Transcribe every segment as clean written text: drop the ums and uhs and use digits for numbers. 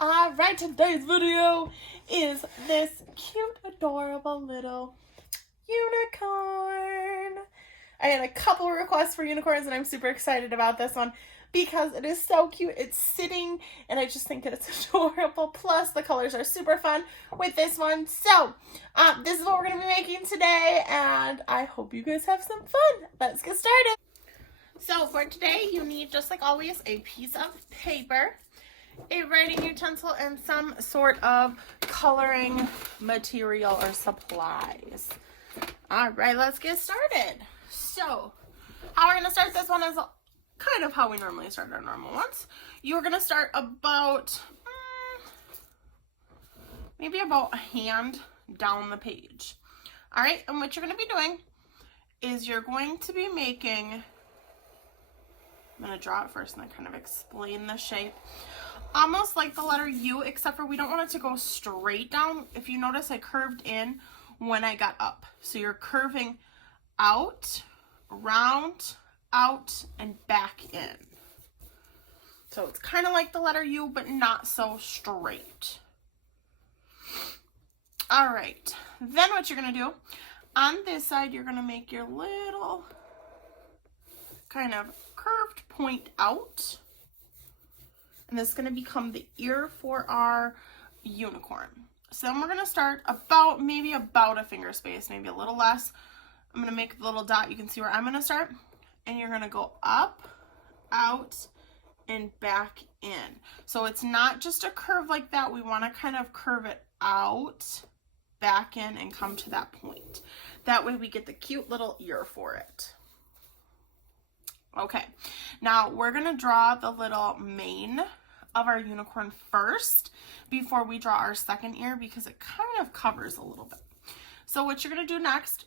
Alright, today's video is this cute, adorable little unicorn. I had a couple requests for unicorns and I'm super excited about this one because it is so cute. It's sitting and I just think it's adorable. Plus the colors are super fun with this one. So this is what we're going to be making today and I hope you guys have some fun. Let's get started. So for today you need, just like always, a piece of paper, a writing utensil, and some sort of coloring material or supplies. All right, let's get started. So how we're going to start this one is kind of how we normally start our normal ones. You're going to start about maybe about a hand down the page. All right, and what you're going to be doing is you're going to be making, I'm going to draw it first and then kind of explain the shape. Almost like the letter U, except for we don't want it to go straight down. If you notice, I curved in when I got up. So you're curving out, round, out, and back in. So it's kind of like the letter U, but not so straight. All right. Then what you're going to do, on this side, you're going to make your little kind of curved point out. And this is going to become the ear for our unicorn. So then we're going to start maybe about a finger space, maybe a little less. I'm going to make a little dot. You can see where I'm going to start. And you're going to go up, out, and back in. So it's not just a curve like that. We want to kind of curve it out, back in, and come to that point. That way we get the cute little ear for it. Okay, now we're going to draw the little mane of our unicorn first before we draw our second ear because it kind of covers a little bit. So what you're going to do next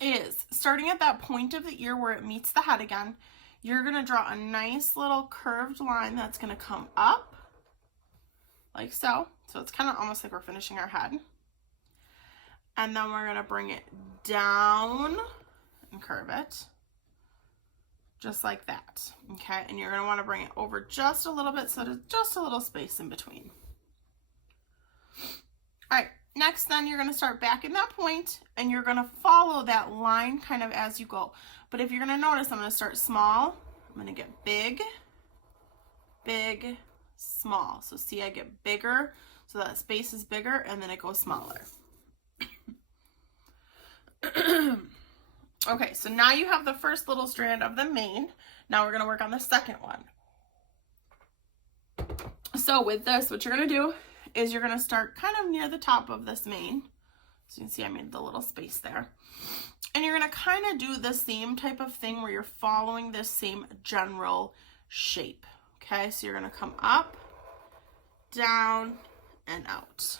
is, starting at that point of the ear where it meets the head again, you're going to draw a nice little curved line that's going to come up like so. So it's kind of almost like we're finishing our head. And then we're going to bring it down and curve it. Just like that, okay? And you're going to want to bring it over just a little bit so there's just a little space in between. All right, next then you're going to start back in that point and you're going to follow that line kind of as you go. But if you're going to notice, I'm going to start small. I'm going to get big, big, small. So see, I get bigger, so that space is bigger, and then it goes smaller. Okay, so now you have the first little strand of the mane. Now we're going to work on the second one. So with this, what you're going to do is you're going to start kind of near the top of this mane. So you can see I made the little space there. And you're going to kind of do the same type of thing where you're following this same general shape. Okay, so you're going to come up, down, and out.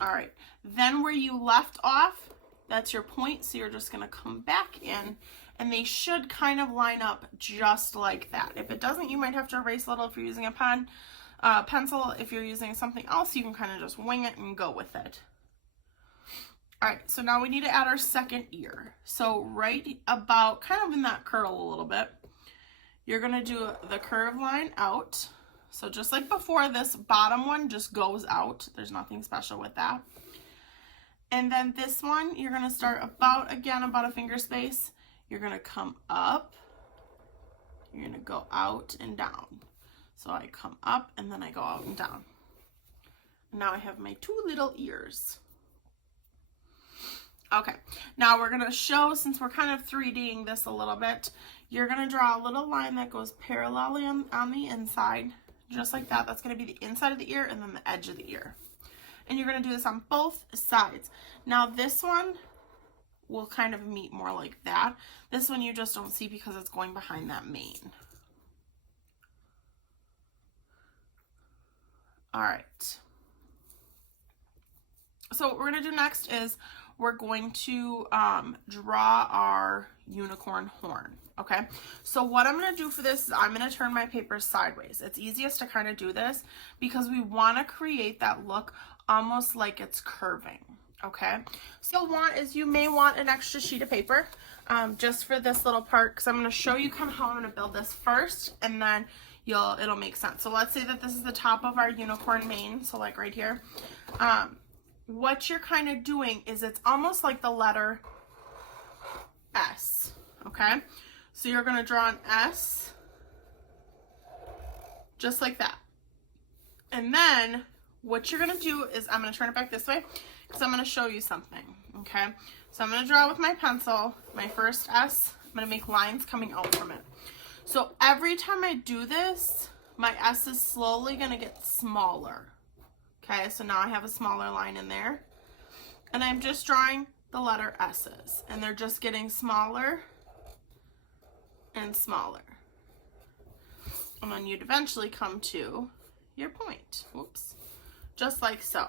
All right, then where you left off, that's your point, so you're just going to come back in, and they should kind of line up just like that. If it doesn't, you might have to erase a little if you're using a pencil. If you're using something else, you can kind of just wing it and go with it. All right, so now we need to add our second ear. So right about, kind of in that curl a little bit, you're going to do the curve line out. So just like before, this bottom one just goes out. There's nothing special with that. And then this one, you're going to start about a finger space. You're going to come up. You're going to go out and down. So I come up and then I go out and down. Now I have my two little ears. Okay, now we're going to show, since we're kind of 3D'ing this a little bit, you're going to draw a little line that goes parallel on the inside. Just like that. That's going to be the inside of the ear and then the edge of the ear. And you're going to do this on both sides. Now this one will kind of meet more like that. This one you just don't see because it's going behind that mane. All right. So what we're going to do next is we're going to draw our unicorn horn. Okay, so what I'm going to do for this is I'm going to turn my paper sideways. It's easiest to kind of do this because we want to create that look almost like it's curving. Okay, so you may want an extra sheet of paper just for this little part because I'm going to show you kind of how I'm going to build this first, and then it'll make sense. So let's say that this is the top of our unicorn mane, so like right here. What you're kind of doing is it's almost like the letter S, okay? So you're going to draw an S, just like that. And then what you're going to do is, I'm going to turn it back this way, because I'm going to show you something, okay? So I'm going to draw with my pencil, my first S. I'm going to make lines coming out from it. So every time I do this, my S is slowly going to get smaller. Okay, so now I have a smaller line in there. And I'm just drawing the letter S's. And they're just getting smaller and smaller. And then you'd eventually come to your point. Whoops. Just like so.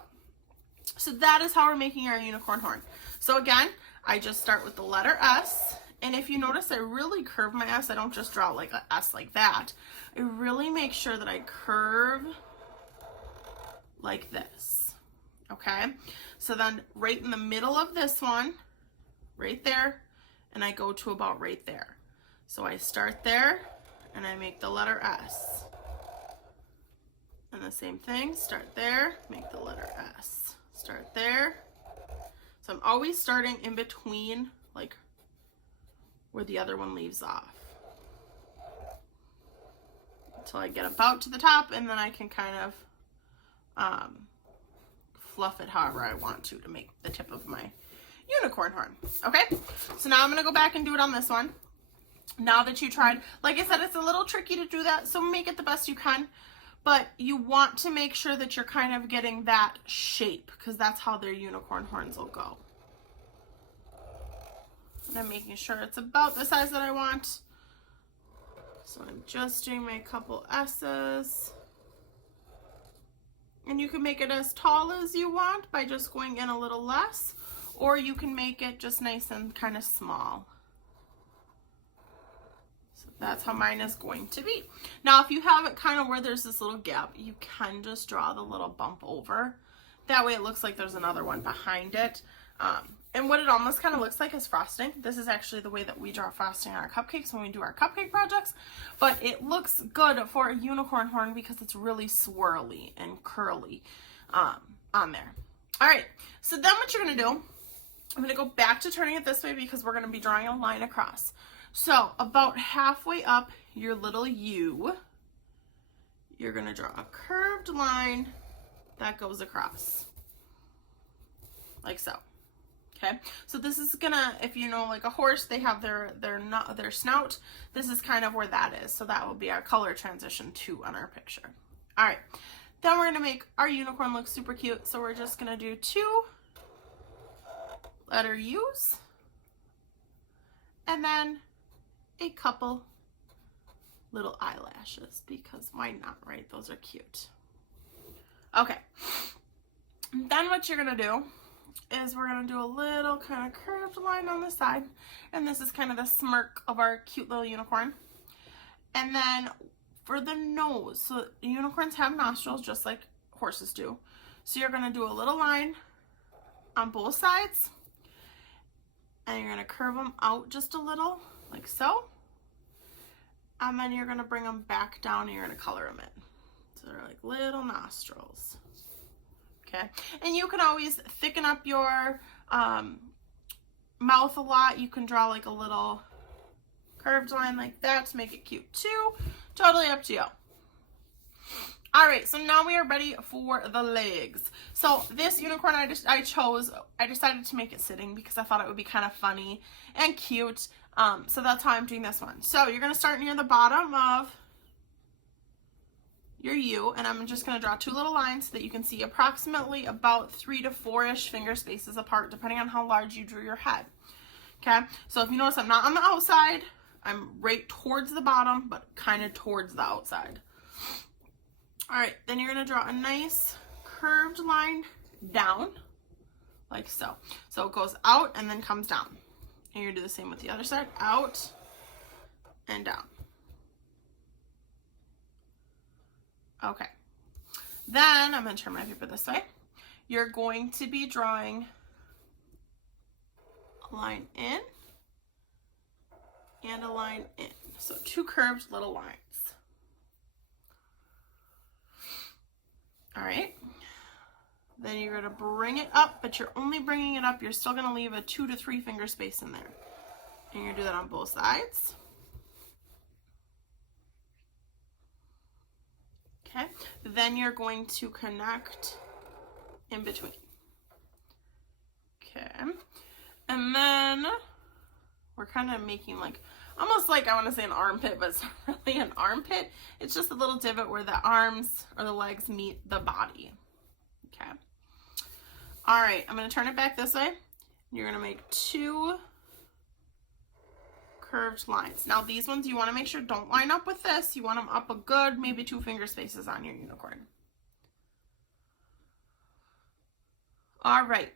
So that is how we're making our unicorn horn. So again, I just start with the letter S. And if you notice, I really curve my S. I don't just draw like an S like that. I really make sure that I curve like this. Okay? So then right in the middle of this one, right there, and I go to about right there. So I start there, and I make the letter S. And the same thing, start there, make the letter S. Start there. So I'm always starting in between, like, where the other one leaves off, until I get about to the top, and then I can kind of fluff it however I want to make the tip of my unicorn horn. Okay, so now I'm going to go back and do it on this one. Now that you tried, like I said, it's a little tricky to do that, so make it the best you can, but you want to make sure that you're kind of getting that shape, because that's how their unicorn horns will go. And I'm making sure it's about the size that I want. So I'm just doing my couple S's. And you can make it as tall as you want by just going in a little less, or you can make it just nice and kind of small. So that's how mine is going to be. Now, if you have it kind of where there's this little gap, you can just draw the little bump over. That way it looks like there's another one behind it. And what it almost kind of looks like is frosting. This is actually the way that we draw frosting on our cupcakes when we do our cupcake projects. But it looks good for a unicorn horn because it's really swirly and curly on there. All right, so then what you're going to do, I'm going to go back to turning it this way because we're going to be drawing a line across. So about halfway up your little U, you're going to draw a curved line that goes across, like so. Okay, so this is gonna, if you know, like a horse, they have their snout. This is kind of where that is. So that will be our color transition 2 on our picture. All right, then we're gonna make our unicorn look super cute. So we're just gonna do 2 letter U's, and then a couple little eyelashes, because why not, right? Those are cute. Okay, and then what you're gonna do is we're going to do a little kind of curved line on the side, and this is kind of the smirk of our cute little unicorn. And then for the nose, so unicorns have nostrils just like horses do, so you're going to do a little line on both sides, and you're going to curve them out just a little, like so, and then you're going to bring them back down and you're going to color them in, so they're like little nostrils. Okay, and you can always thicken up your mouth a lot. You can draw like a little curved line like that to make it cute too. Totally up to you. All right, so now we are ready for the legs. So this unicorn I decided to make it sitting because I thought it would be kind of funny and cute. So that's how I'm doing this one. So you're gonna start near the bottom of your U, and I'm just going to draw 2 little lines so that you can see approximately about 3 to 4-ish finger spaces apart, depending on how large you drew your head. Okay, so if you notice, I'm not on the outside, I'm right towards the bottom, but kind of towards the outside. All right, then you're going to draw a nice curved line down, like so. So it goes out and then comes down. And you're going to do the same with the other side, out and down. Okay, then I'm going to turn my paper this way. You're going to be drawing a line in and a line in. So 2 curved little lines. Then you're going to bring it up, but you're only bringing it up. You're still going to leave a 2 to 3 finger space in there. And you're going to do that on both sides. Okay. Then you're going to connect in between. Okay. And then we're kind of making like, almost like I want to say an armpit, but it's not really an armpit. It's just a little divot where the arms or the legs meet the body. Okay. All right, I'm going to turn it back this way. You're going to make 2 curved lines. Now these ones you want to make sure don't line up with this. You want them up a good maybe 2 finger spaces on your unicorn. All right.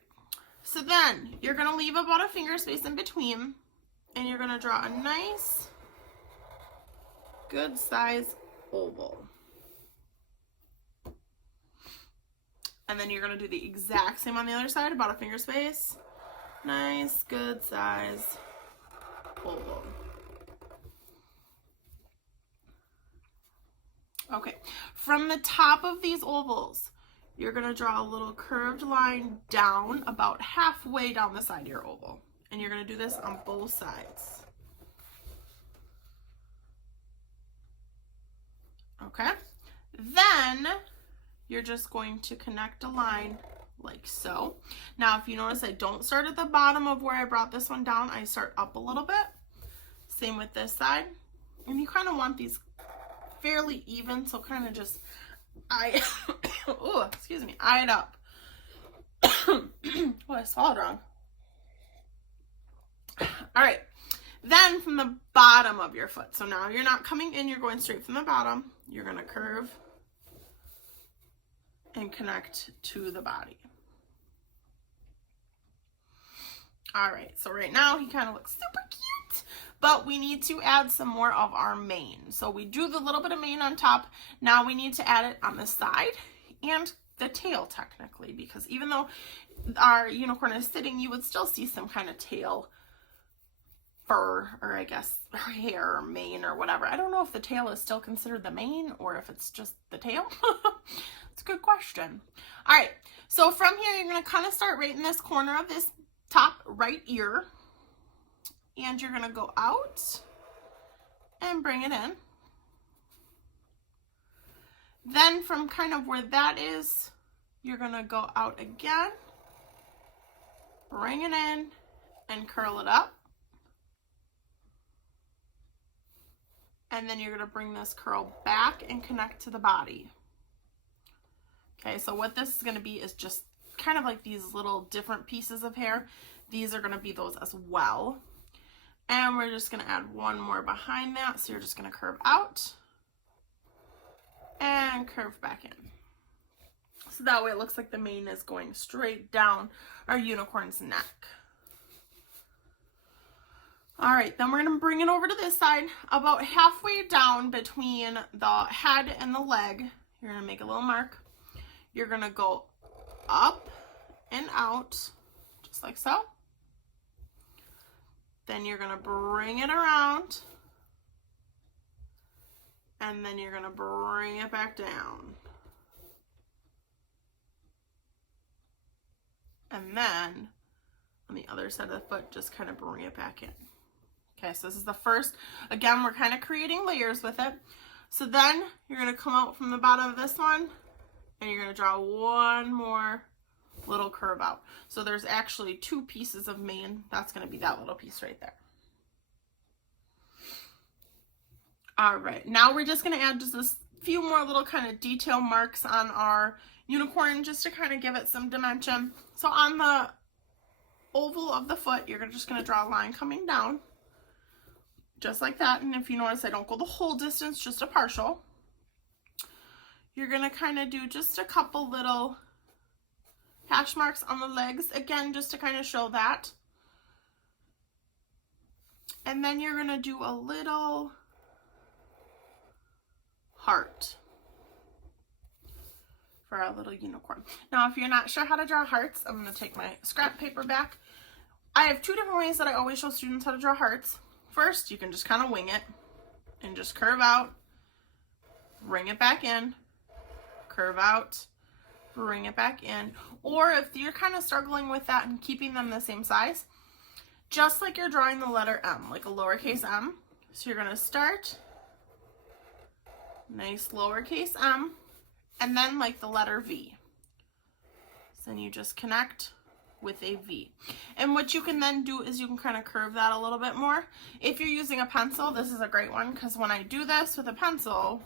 So then you're going to leave about a finger space in between, and you're going to draw a nice, good size oval. And then you're going to do the exact same on the other side, about a finger space. Nice, good size oval. Okay, from the top of these ovals, you're going to draw a little curved line down about halfway down the side of your oval. And you're going to do this on both sides. Okay. Then you're just going to connect a line like so. Now, if you notice, I don't start at the bottom of where I brought this one down. I start up a little bit. Same with this side. And you kind of want these fairly even, so kind of just oh, excuse me, eye it up. Oh, I swallowed wrong. All right, then from the bottom of your foot. So now you're not coming in, you're going straight from the bottom. You're going to curve and connect to the body. All right, so right now he kind of looks super cute, but we need to add some more of our mane. So we drew the little bit of mane on top. Now we need to add it on the side and the tail technically, because even though our unicorn is sitting, you would still see some kind of tail fur, or I guess hair or mane or whatever. I don't know if the tail is still considered the mane or if it's just the tail. It's a good question. All right, so from here, you're going to kind of start right in this corner of this top right ear, and you're going to go out and bring it in. Then from kind of where that is, you're going to go out again, bring it in, and curl it up. And then you're going to bring this curl back and connect to the body. Okay, so what this is going to be is just kind of like these little different pieces of hair. These are going to be those as well. And we're just going to add one more behind that. So you're just going to curve out and curve back in. So that way it looks like the mane is going straight down our unicorn's neck. All right, then we're going to bring it over to this side. About halfway down between the head and the leg, you're going to make a little mark. You're going to go up and out, just like so. Then you're going to bring it around. And then you're going to bring it back down. And then on the other side of the foot, just kind of bring it back in. Okay, so this is the first. Again, we're kind of creating layers with it. So then you're going to come out from the bottom of this one, and you're going to draw one more little curve out. So there's actually 2 pieces of mane. That's going to be that little piece right there. All right, now we're just going to add just a few more little kind of detail marks on our unicorn just to kind of give it some dimension. So on the oval of the foot, you're just going to draw a line coming down, just like that. And if you notice, I don't go the whole distance, just a partial. You're going to kind of do just a couple little hash marks on the legs, again, just to kind of show that. And then you're going to do a little heart for our little unicorn. Now, if you're not sure how to draw hearts, I'm going to take my scrap paper back. I have 2 different ways that I always show students how to draw hearts. First, you can just kind of wing it and just curve out, bring it back in, curve out, bring it back in. Or if you're kind of struggling with that and keeping them the same size, just like you're drawing the letter M, like a lowercase m. So you're going to start, nice lowercase m, and then like the letter V. So then you just connect with a V. And what you can then do is you can kind of curve that a little bit more. If you're using a pencil, this is a great one, because when I do this with a pencil,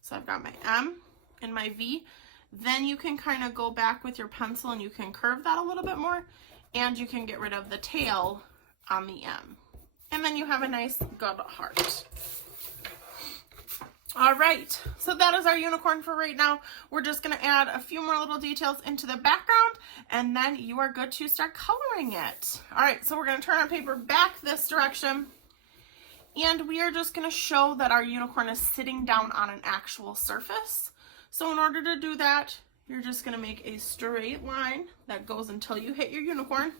so I've got my M and my V, then you can kind of go back with your pencil and you can curve that a little bit more, and you can get rid of the tail on the M. And then you have a nice good heart. All right, so that is our unicorn for right now. We're just gonna add a few more little details into the background, and then you are good to start coloring it. All right, so we're gonna turn our paper back this direction, and we are just gonna show that our unicorn is sitting down on an actual surface. So in order to do that, you're just gonna make a straight line that goes until you hit your unicorn.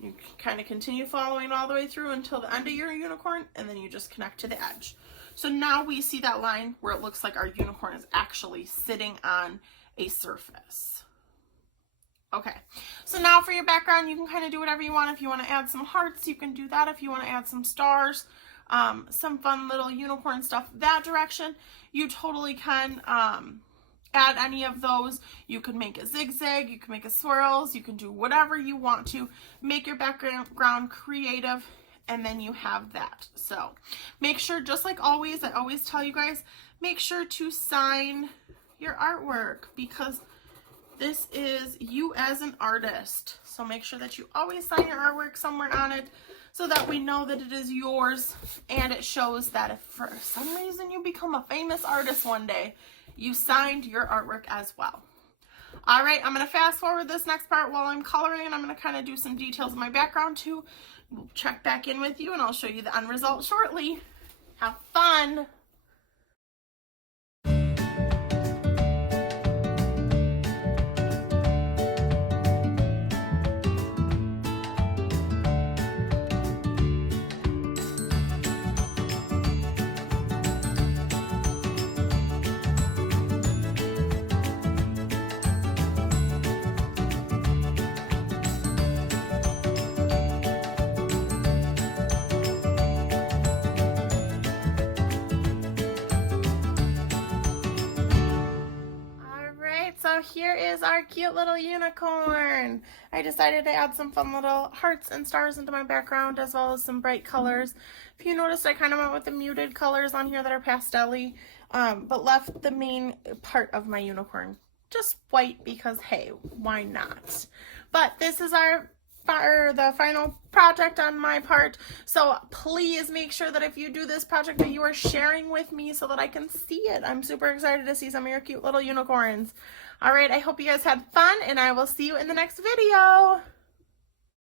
You kind of continue following all the way through until the end of your unicorn, and then you just connect to the edge. So now we see that line where it looks like our unicorn is actually sitting on a surface. Okay, so now for your background, you can kind of do whatever you want. If you want to add some hearts, you can do that. If you want to add some stars, some fun little unicorn stuff that direction, you totally can add any of those. You can make a zigzag, you can make a swirls, you can do whatever you want to. Make your background creative, and then you have that. So make sure, just like always, I always tell you guys, make sure to sign your artwork, because this is you as an artist. So make sure that you always sign your artwork somewhere on it, so that we know that it is yours, and it shows that if for some reason you become a famous artist one day, you signed your artwork as well. All right, I'm going to fast forward this next part while I'm coloring, and I'm going to kind of do some details in my background too. We'll check back in with you, and I'll show you the end result shortly. Have fun! So here is our cute little unicorn. I decided to add some fun little hearts and stars into my background, as well as some bright colors. If you noticed, I kind of went with the muted colors on here that are pastel-y, but left the main part of my unicorn just white, because hey, why not? But this is the final project on my part, so please make sure that if you do this project that you are sharing with me so that I can see it. I'm super excited to see some of your cute little unicorns. All right, I hope you guys had fun, and I will see you in the next video.